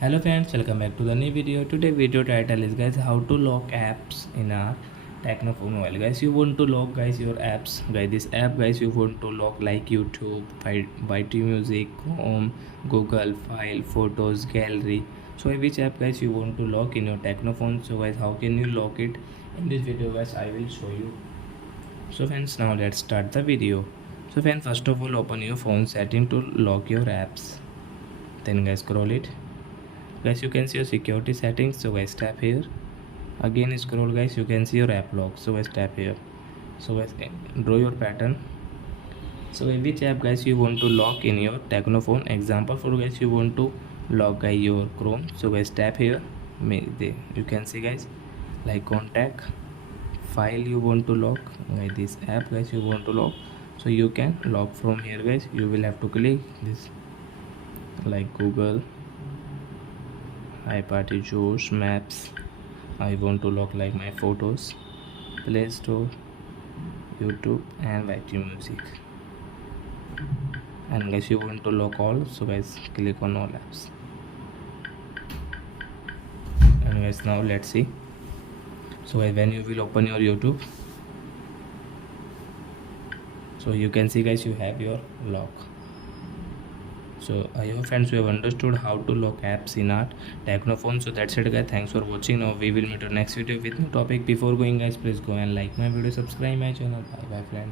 Hello friends, welcome back to the new video. Today video title is guys how to lock apps in our Tecno mobile. Guys, you want to lock guys your apps. Guys, this app guys you want to lock like YouTube, Byte Music, Home, Google, File, Photos, Gallery. So which app guys you want to lock in your Tecno phone? So guys, how can you lock it? In this video guys, I will show you. So friends, now let's start the video. So friends, first of all open your phone setting to lock your apps. Then guys scroll it. Guys, you can see your security settings, so guys tap here. Again scroll guys, you can see your app lock, so guys tap here. So guys draw your pattern. So which app guys you want to lock in your Tecno phone? Example for guys, you want to lock guys your Chrome, so guys tap here. You can see guys like contact, file you want to lock, guys this app guys you want to lock, so you can lock from here guys. You will have to click this like Google, iParty, Josh, Maps. I want to lock like my photos, Play Store, YouTube, and Byte Music. And guys, you want to lock all, so guys click on all apps. And guys, now let's see. So guys, when you will open your YouTube, so you can see guys you have your lock. So I hope friends you have understood how to lock apps in our Tecno phone. So that's it guys, thanks for watching. Now we will meet our next video with new topic. Before going guys, please go and like my video, subscribe my channel. Bye bye friends.